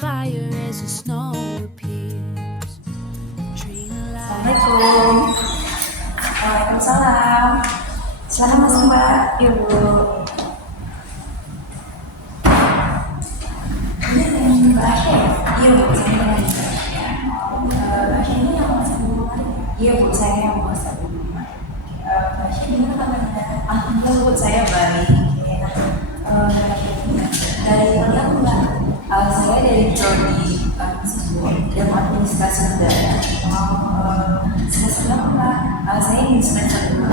fire as the snow appears. Assalamualaikum. Waalaikumsalam. Silakan masuk Mbak. Ibu. Ini dengan Mbak Asya ya? Iya Bu, saya dengan Mbak Asya. Mbak Asya ini yang masih dulu kemarin ya? Iya Bu, saya yang masih dulu kemarin. Mbak Asya ini kabarnya? Alhamdulillah Bu, saya baik. Mbak Asya ini dari mana Mbak? Saya dari Prodi Ilmu Administrasi Negara. Semester berapa Mbak? Saya di semester 2.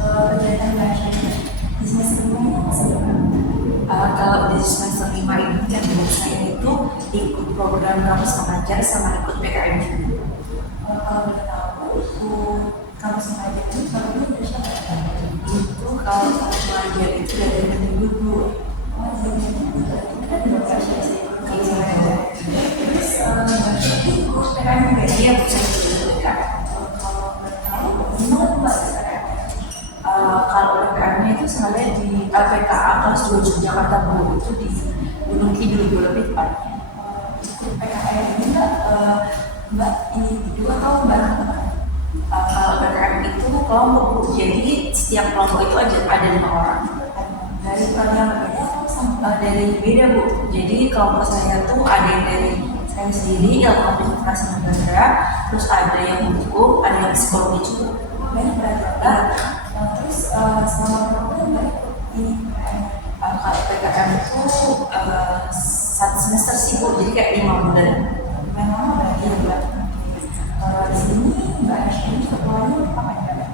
Kegiatan Mbak Asya di semester 5 ini apa sih Mbak? Kalau di semester 5 ini kan saya itu ikut program kampus mengajar sama ikut PKM juga. Kalau boleh tahu, ikut kampus mengajar ini kalau ini dari siapa? Itu kalau kampus mengajar itu dari Mendikbud. Oh, dari Mendikbud. Kan Mbak Asya sih ikut kampus mengajar. Terus Mbak Asya ikut PKM juga? Iya, saya ikut PKM. Kalau boleh tahu, gimana Mbak PKM? Kalau PKM-nya itu sebenarnya di LPKA kelas 2 Yogyakarta Bu, itu di Gunung Kidul dulu lebih tepatnya. Ikut PKM ini Mbak ini juga atau Mbak? Kalau PKM itu kelompok Bu, jadi setiap kelompok itu ada 5 orang. Dari yang berbeda atau sama? Dari beda Bu. Jadi kelompok saya tuh ada yang dari saya sendiri, yang administrasi negara, terus ada yang hukum, ada yang psikologi juga. Banyak beragam. Terus selama berapa Mbak ini kalau PKM itu 1 semester sih Bu, jadi kayak 5 bulan. Lumayan lama berarti ya Mbak. Di sini Mbak Asya ini sekolahnya apa ya Mbak?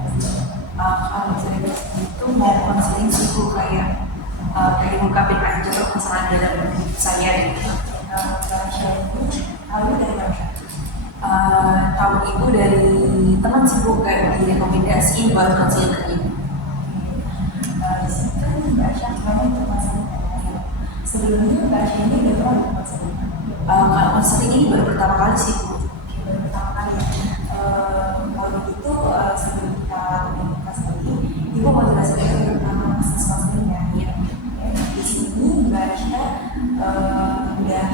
Kalau saya itu mau konseling sih Bu, kayak ngungkapin aja permasalahan dalam hidup saya gitu. Mbak Asya ini tahu dari mana? Tahu itu dari teman sih Bu, kayak direkomendasi buat konseling ke ibu. Di sini kan Mbak Asya kemarin permasalahan. Sebelumnya Mbak Asya ini udah pernah konseling? Kalau konseling ini baru pertama kali sih Bu. Baru pertama kali ya. Kalau begitu sebelum kita komunikasi lagi, Ibu mau jelasin tentang proses konselingnya. Ya. Di sini Mbak Asya udah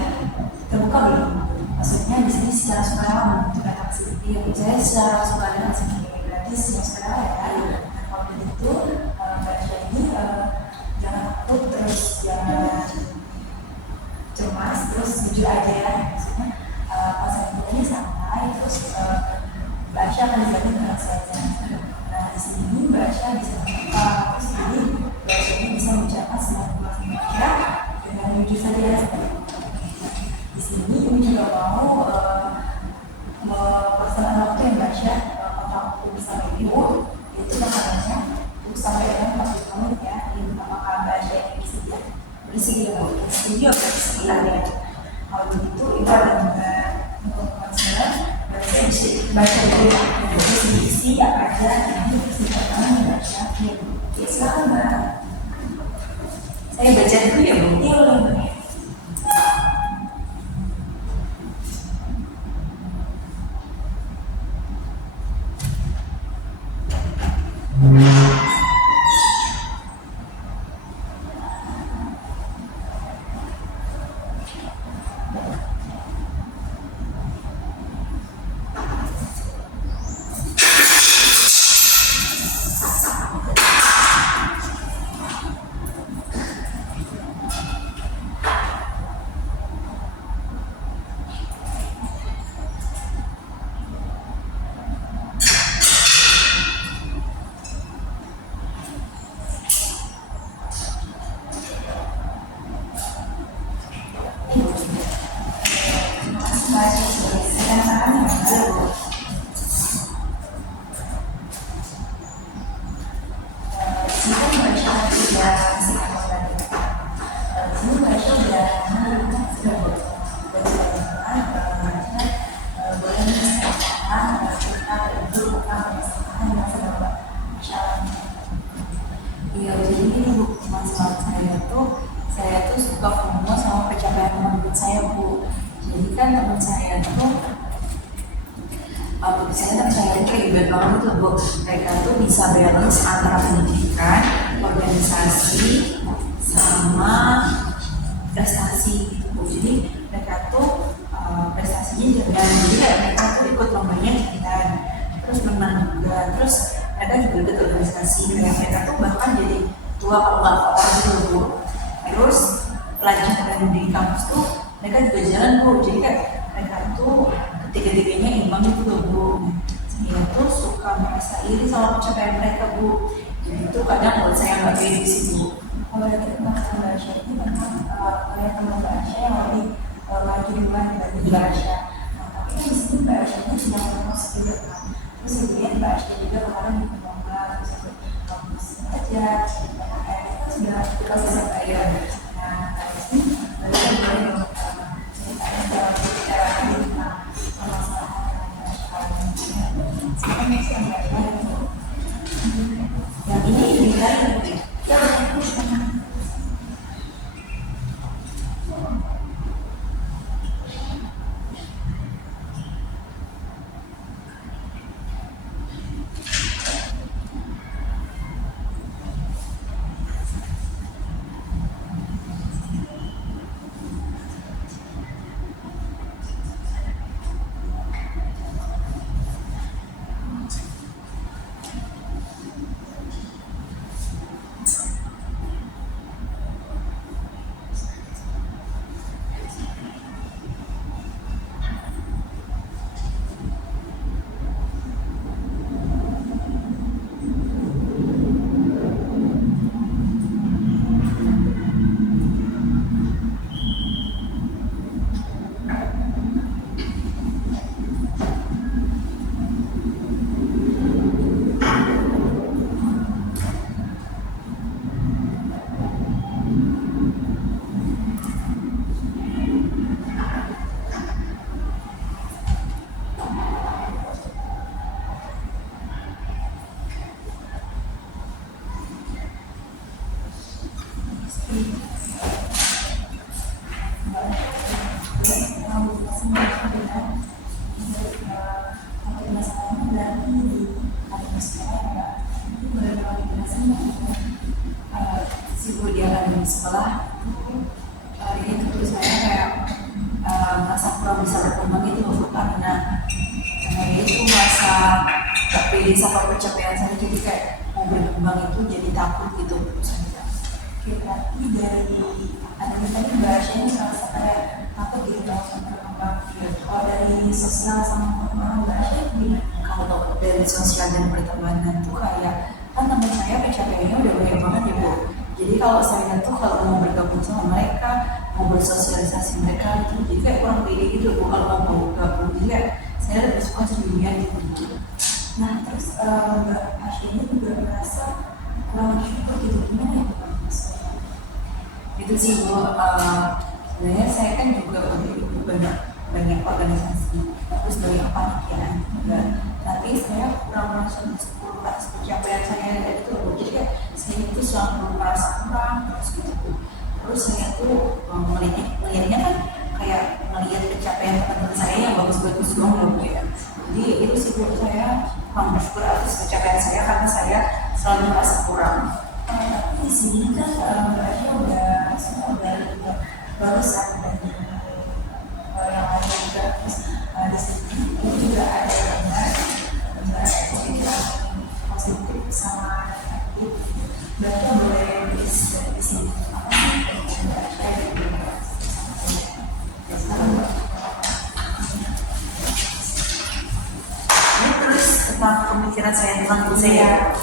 terbuka belum? Maksudnya di sini secara sukarela menunjukkan hak sih. Iya, saya secara sukarela sih. Berarti secara sukarela ya. Nah, kalau begitu Mbak Asya ini jangan takut, terus jangan cemas, terus jujur aja ya. Maksudnya pas ini santai, terus Mbak Asya akan dibantu dengan saya. Nah, di sini Mbak Asya bisa terbuka, terus jadi Mbak Asya ini bisa mengucapkan semua informasi Mbak Asya dengan jujur saja. Di sini Ibu juga mau melaksanakan waktu yang Mbak Asya waktu bersama Ibu, itu makanannya untuk sampai dengan 40 menit ya. Apakah Mbak Asya ini bersedia? Bersedia Bu. Setuju atau bersedia ya? Kalau begitu Ibu ada juga untuk konselor, berarti bisa baca dulu isi apa aja yang disediakan Mbak Asya. Oke, silakan Mbak. Saya baca dulu ya Bu. Iya boleh Mbak. Iya, jadi ini Bu, masalah saya tuh suka FOMO sama pencapaian teman saya Bu. Jadi kan teman saya tuh hebat banget gitu Bu. Mereka tuh bisa balance antara pendidikan, organisasi, sama prestasi gitu Bu. Jadi mereka tuh prestasinya jalan, jadi kayak mereka tuh ikut lombanya jalan, terus menang juga, terus mereka juga ikut organisasi, kayak mereka tuh bahkan jadi tua kalau nggak kotor gitu Bu. Terus pelajaran di kampus tuh mereka juga jalan Bu, jadi kayak mereka tuh ketiga-tiganya imbang gitu loh Bu. Saya tuh suka merasa iri sama pencapaian mereka Bu, jadi itu kadang buat saya nggak pede sih Bu. Kalau dari teman Mbak Asya ini memang oleh teman Mbak Asya yang lebih maju duluan dibanding Mbak Asya. Nah, tapi kan di sini Mbak Asya ini sedang lolos juga kan. Terus kemudian Mbak Asya juga kemarin ikut lomba, terus ikut kampus aja, itu sudah kita selesai bayar. Nah, dari sini beliau boleh ceritanya dalam bicara tentang permasalahan yang Mbak Asya alami. Sekarang next yang Mbak Asya yang ini dihindari mungkin. Ya, terus sekolah ini tentu saya kayak merasa kurang bisa berkembang itu loh, karena itu merasa gak pede sama pencapaian saya, jadi kayak mau berkembang itu jadi takut gitu saya. Oke, berarti dari tadi bahasanya merasa kayak takut gitu langsung berkembang. Kalau dari sosial sama pertemanan bahasanya gimana? Kalau dari sosial dan pertemanan tuh kayak kan teman saya pencapaiannya udah banyak banget ya Bu. Jadi kalau saya tuh kalau mau bergabung sama mereka, mau bersosialisasi mereka itu jadi kayak kurang pede gitu Bu kalau mau bergabung. Jadi kayak saya lebih suka sendirian gitu. Nah terus Mbak Asya ini juga merasa kurang bersyukur gitu, gimana ya Bu? Itu sih Bu, sebenarnya saya kan juga banyak organisasi, terus banyak panitiaan juga, tapi saya kurang merasa bersyukur atas pencapaian saya itu Bu. Jadi kayak saya itu selalu merasa kurang terus gitu Bu. Terus saya tuh melihatnya kan kayak melihat pencapaian teman-teman saya yang bagus-bagus dong ya Bu ya. Jadi itu sih Bu, saya kurang bersyukur atas pencapaian saya karena saya selalu merasa kurang. Tapi di sini kan berarti udah barusan dan yang lain juga, terus di sini itu juga ada gambar positif sama negatif. Berarti boleh di sini apa ini terus tentang pemikiran saya tentang saya.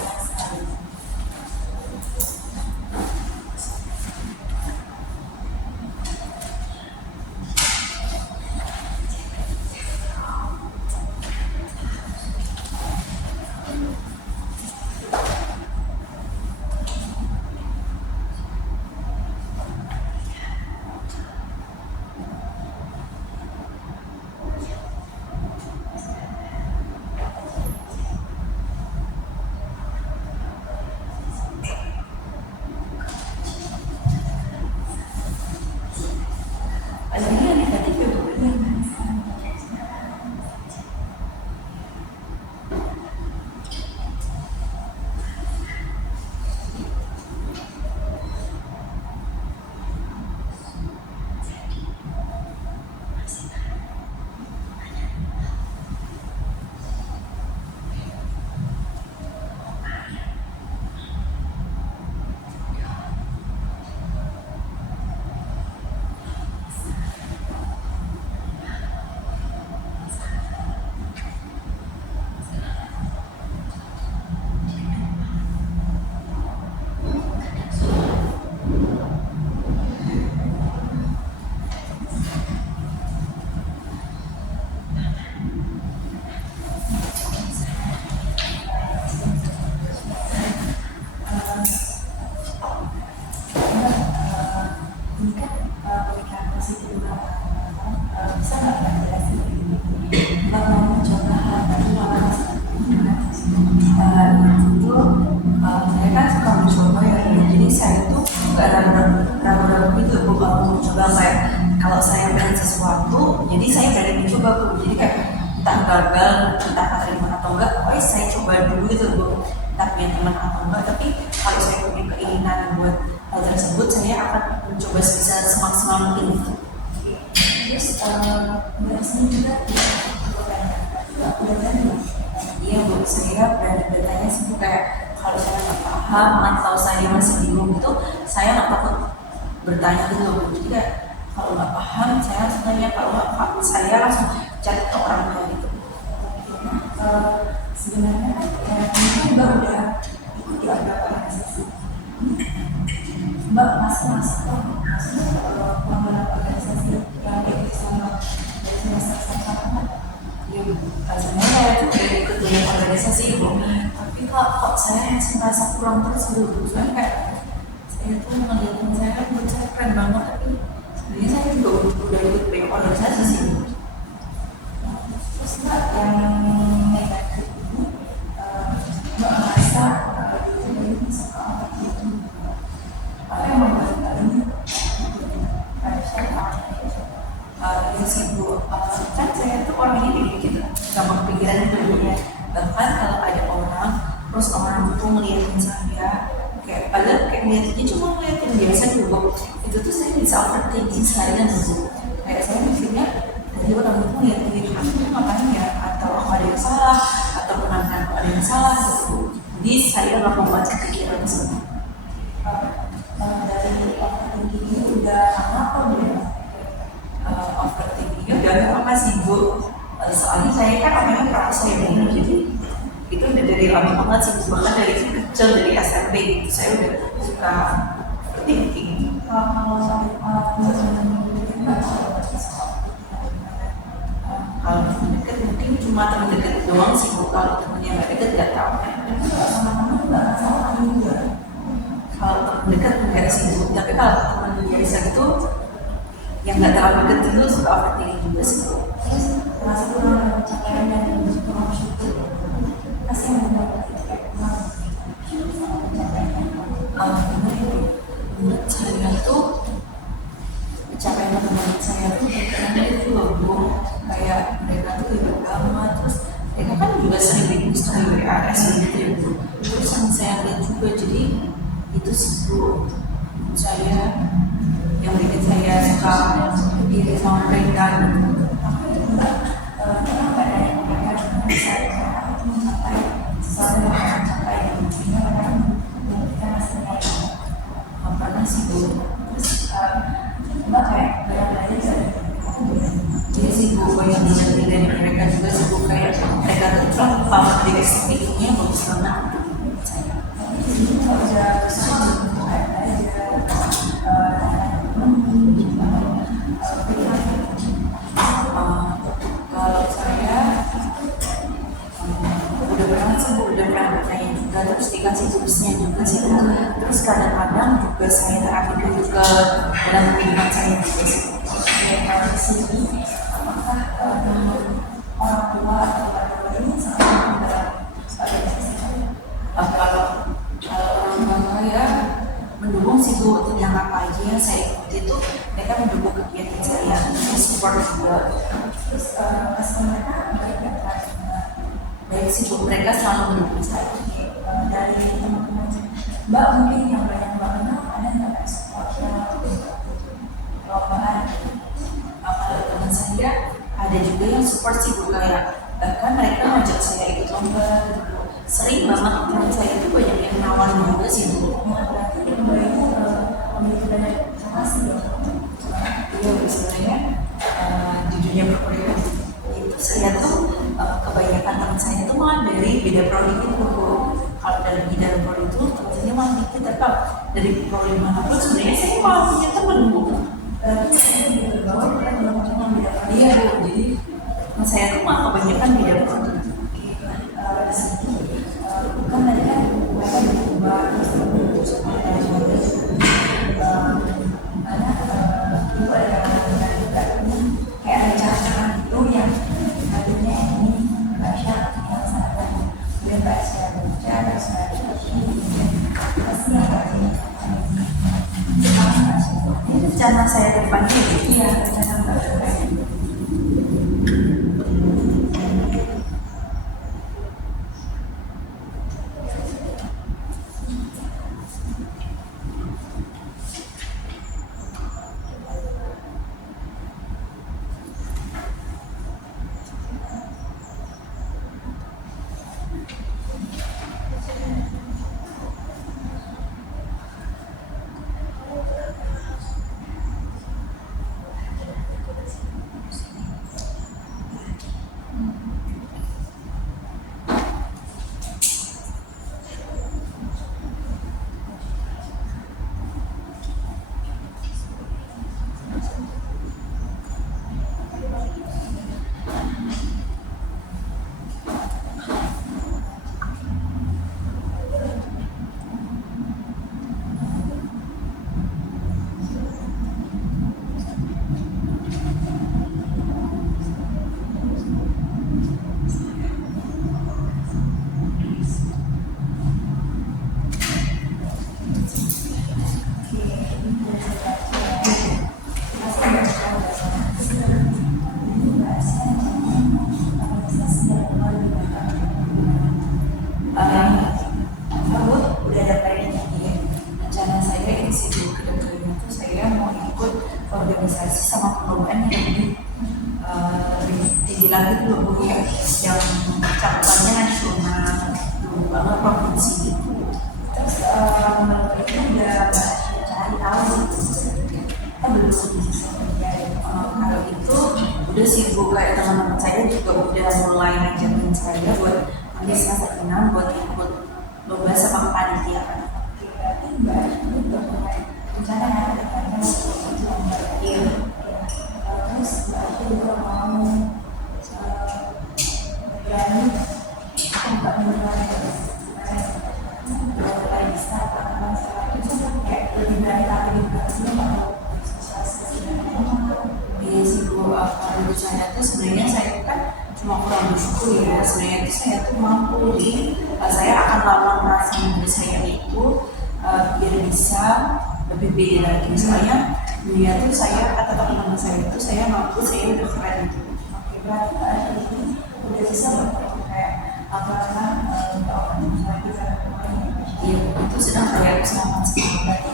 bisa nggak jelasin Mbak mau mencoba hal baru apa itu saya kan suka mencoba ya, jadi saya tuh nggak ragu-ragu gitu Bu kalau mencoba kayak kalau saya pengen sesuatu, jadi saya berani mencoba Bu, jadi kayak entah gagal, entah terima atau enggak, pokoknya saya coba dulu gitu Bu, entah punya teman atau enggak, tapi kalau saya punya keinginan buat hal tersebut, saya akan mencoba sebisa semaksimal mungkin gitu. Terus biasanya juga iya Bu, saya berani bertanya sih Bu, kayak kalau saya nggak paham atau saya masih bingung gitu, saya nggak takut bertanya gitu loh Bu. Jadi kayak kalau nggak paham, saya langsung tanya, kalau nggak paham, saya langsung cari ke orang tua gitu. Sebenarnya mungkin Mbak udah ikut ya beberapa organisasi. Mbak masih maksudnya beberapa organisasi yang ikut selama dari semester sama. Ya, sebenarnya saya tuh udah ikut banyak organisasi Bu, tapi kok saya masih merasa kurang terus dulu. Soalnya kayak saya tuh ngeliatin saya, menurut saya keren banget, tapi sebenarnya saya juga udah ikut banyak organisasi sih. Terus Mbak yang negatif ini, Mbak merasa diri ini suka apa yang membuat Mbak ini ini sih Bu, kan saya tuh orangnya kayak gitu, gampang pikiran itu ya. Bahkan kalau ada orang, terus orang itu ngeliatin saya, kayak padahal kayak ngeliatinnya cuma ngeliatin biasa juga, itu tuh saya bisa overthinking sekalian Bu. Kayak saya mikirnya, jadi orang itu ngeliatin diri aku ngapain ya, atau aku ada yang salah, atau penampilan aku ada yang salah gitu. Jadi saya nggak membaca pikiran tersebut. Dari overthinking ini udah apa belum? Overthinking udah lama sih Bu, soalnya saya kan orangnya praktis saya bener, jadi itu udah dari lama banget sih, bahkan dari kecil, dari SMP gitu saya udah suka overthinking. Kalau teman dekat mungkin cuma teman dekat doang sih Bu, kalau temennya nggak dekat nggak tahu. Sama-sama nggak salah juga. Kalau teman dekat nggak sih Bu, tapi kalau teman biasa gitu yang nggak terlalu dekat itu suka overthinking juga sih Bu. Terus masih kurang pencapaian dan kurang syukur, pasti yang mendapat menurut saya tuh pencapaian teman saya tuh karena itu loh Bu, kayak mereka tuh hidup banget, terus mereka kan juga sering bikin story WAS gitu ya Bu, terus yang saya lihat juga, jadi itu sih Bu saya yang bikin saya suka iri sama mereka. Kenapa ya mereka bisa mencapai sesuatu yang akan mencapai sehingga mereka kita masih nggak pernah sih Bu. Terus Mbak kayak belajar jadi sih Bu, yang belajar dari mereka juga sih Bu, kayak mereka tuh paham diri sendirinya bagus banget. Jadi kalau udah kalau saya udah pernah bertanya juga, terus dikasih tipsnya juga sih Bu. Terus kadang-kadang juga saya terapkan juga dalam kehidupan saya juga sih. Kalau di sini apakah orang tua atau orang tua ini sangat dalam organisasi? Kalau orang tua saya mendukung sih Bu, yang apa aja yang saya ikuti itu mereka mendukung kegiatan saya, support juga. Terus respon mereka baik sih Bu, mereka selalu mendukung saya. Dari teman-teman Mbak mungkin yang banyak Mbak kenal, ada nggak supportnya perlombaan? Kalau teman saya ada juga yang support sih Bu, kayak bahkan mereka ngajak saya ikut lomba gitu. Sering banget teman saya itu banyak yang nawarin juga sih Bu. Berarti lomba itu memiliki banyak relasi ya? Iya Bu, sebenarnya di dunia perkuliahan itu saya tuh kebanyakan teman saya itu malah dari beda prodi itu Bu. Kalau dari bidang prodi itu teman saya malah dikit, tapi dari prodi manapun sebenarnya saya malah punya teman Bu. Iya Bu, jadi teman saya tuh malah kebanyakan beda prodi. Kan tadi kan mereka berubah terus mana ibu ada kayak ada rencana saya ke depannya gitu ya, rencana ke depannya. Organisasi sama perlombaan yang lebih tinggi lagi tuh Bu ya, yang cakupannya nasional, kalau provinsi gitu. Terus menurut itu udah cari tahu kita belum bisa kerja. Kalau itu udah sibuk, kayak teman-teman saya juga udah mulai ngajakin saya buat nanti semester 6 buat ikut lomba sama panitia kan. Berarti Mbak ini udah mulai rencana ya kedepannya untuk lomba. Iya. Terus Mbak juga mau berani untuk menilai mulai bisa karena itu kayak lebih berani lagi di situ. Kalau saya tuh sebenarnya saya kan cuma kurang bersyukur ya, sebenarnya itu saya tuh mampu, jadi saya akan lawan rasa Inggris saya itu biar bisa lebih beda lagi. Soalnya dunia tuh saya, kata teman-teman saya itu saya mampu, saya udah keren gitu. Oke, berarti ini udah bisa kayak apa-apa iya, itu sedang kayak selama setahun berarti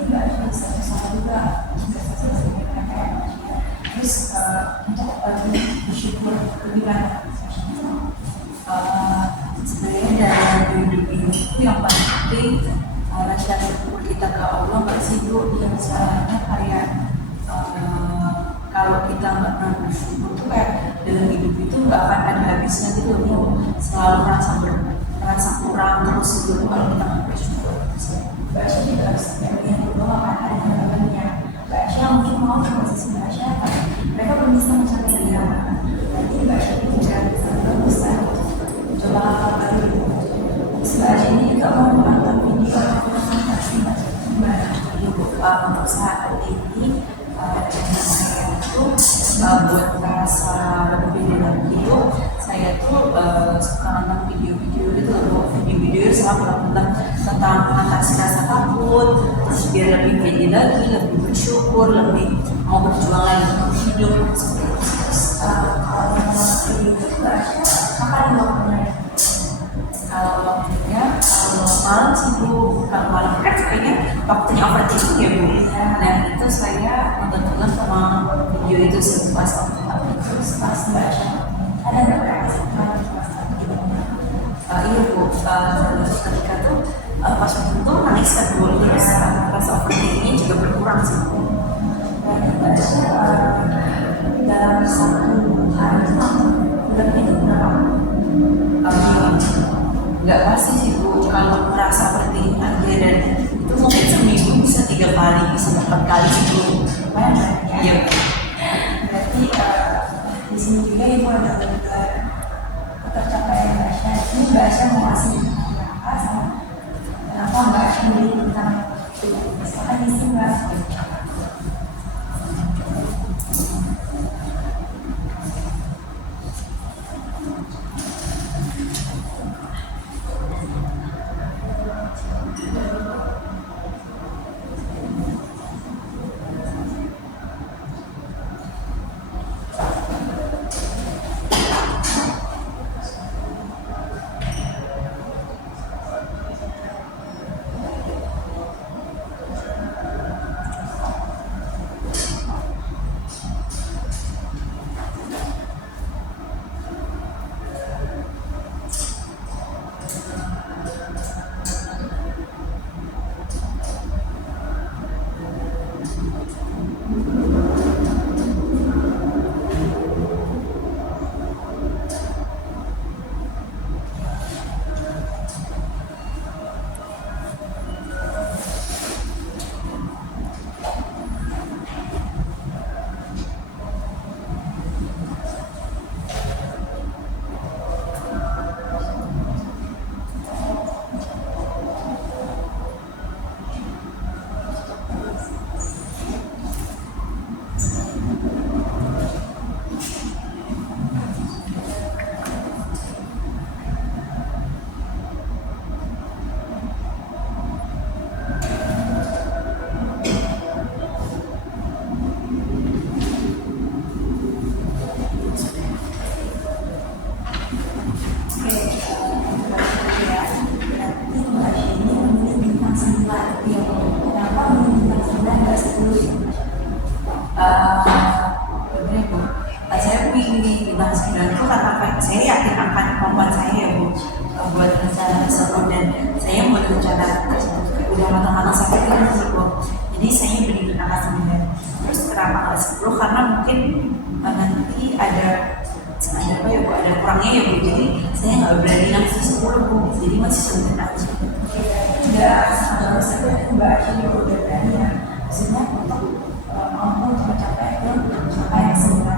tidak bisa bersama juga kayak terus untuk bersyukur lebih banyak. Sebenarnya dalam hidup ini itu yang paling penting rasa syukur kita ke Allah nggak sih Bu? Yang soalnya kayak kalau kita nggak pernah bersyukur tuh kayak dalam hidup itu nggak akan ada habisnya gitu loh. Selalu merasa kurang terus gitu kalau kita nggak bersyukur. Baca juga harus yang itu akan ada banyak. Baca mungkin mau posisi baca, mereka belum bisa mencapai dia. Nanti baca juga bisa bagus kan. Coba baru baca ini juga mau menonton video untuk saat ini channel saya itu buat merasa lebih beda lagi itu saya tuh suka nonton video-video gitu loh, video-video selalu tentang mengatasi rasa takut, terus biar lebih pede lagi, lebih bersyukur, lebih mau berjuang lagi untuk hidup seperti itu. Kalau kapan waktunya? Kalau waktunya kalau malam sih Bu, kalau malam kan kayaknya waktunya overthinking ya Bu. Dan itu saya nonton film sama video itu sih pas waktu terus pas baca ada nggak iya Bu, ketika tuh pas waktu itu nangis kan Bu, terus rasa overthinkingnya juga berkurang sih Bu. Dan baca dalam satu hari lebih berapa? Nggak pasti sih Bu, kalau merasa seperti aja dan itu mungkin seminggu bisa 3 kali, bisa 4 kali sih Bu. Iya. Berarti di sini juga Ibu ada tercapaian Mbak. Ini Mbak mau ngasih apa sama kenapa Mbak sendiri tentang misalkan di sini Mbak. Saya pilih bintang 9 itu karena saya yakin akan kemampuan saya ya Bu, buat rencana tersebut, dan saya buat rencana tersebut udah matang-matang sampai ke Bu. Jadi saya beri angka 9. Terus kenapa angka 10? Karena mungkin nanti ada apa ya Bu, ada kurangnya ya Bu. Jadi saya nggak berani ngasih 10 Bu. Jadi masih 9 aja. Tidak sama sekali Mbak Asyik udah berani ya. Maksudnya untuk mampu untuk mencapai yang 9.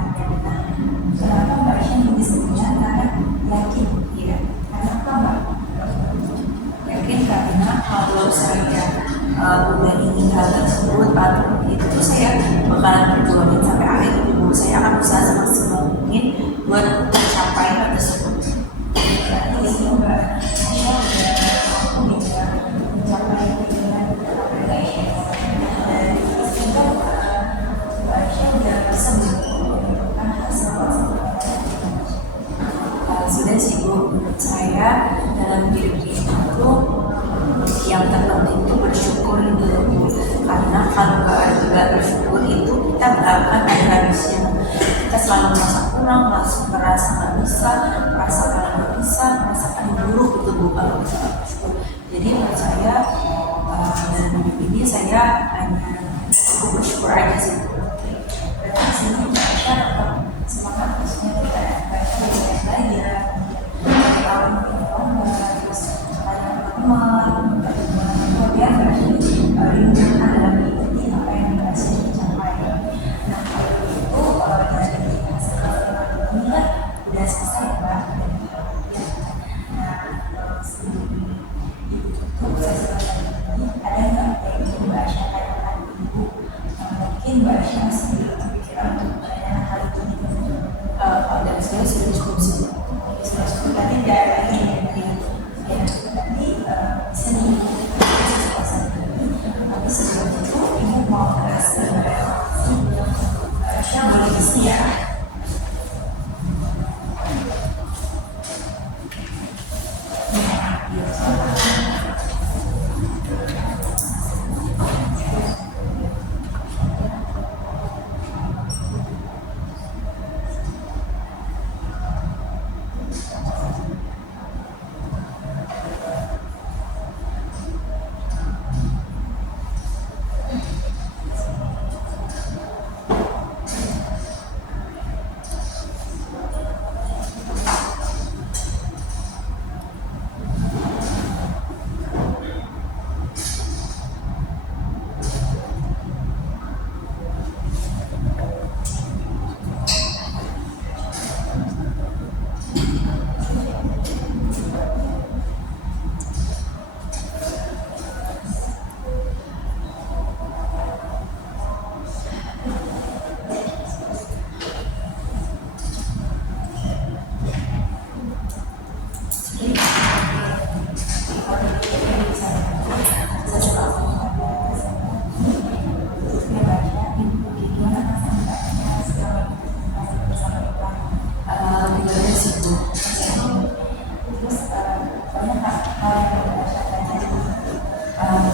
Kenapa Mbak Asyik disebutnya? Karena yakin, ya. Karena apa Mbak? Yakin karena kalau saya udah ingin hal tersebut atau itu saya bakalan berjuangin sampai akhir hidup. Saya akan berusaha semaksimal mungkin buat mencapai hal tersebut. Berarti ini Mbak Asyik udah mampu bisa mencapai keinginan Mbak Asyik. Dan sehingga Mbak Asyik udah bisa menentukan hasil sudah sih Bu. Menurut saya dalam hidup itu yang terpenting itu bersyukur itu Bu. Karena kalau nggak bersyukur itu kita nggak akan ada habisnya. Kita selalu merasa kurang, merasa nggak bisa, merasa kadang nggak bisa, merasa kadang buruk itu Bu kalau bisa bersyukur. Jadi menurut saya dalam hidup ini saya hanya cukup bersyukur aja sih Bu. Berarti di sini kita tetap semangat, maksudnya kita belajar, tahu terus teman-teman, kemudian lingkungan dalam mengikuti apa yang berhasil dicapai. Nah kalau itu dari hasil ini kan udah selesai Mbak. Nah sebelum itu saya selesai ini ada nggak yang ingin Mbak Asyik tanyakan Ibu? Mungkin Mbak Asyik masih belum kepikiran untuk menanyakan hal itu. Dan saya sudah cukup sih. Tapi tidak ada lagi yang nanti seni tapi sebelum itu ibu mau berhasil Asyik boleh isi ya.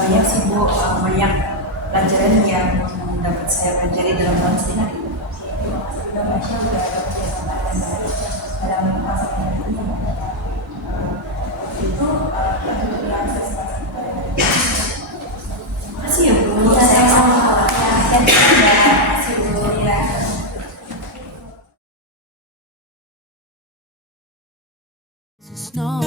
Banyak sih Bu, banyak pelajaran yang dapat saya pelajari dalam Palestina gitu. Indonesia sudah ada kerjasama dan baik dalam masa ini. Itu yang saya sampaikan. Terima kasih ya Bu. Saya sama-sama. Terima kasih Bu. Ya. Snow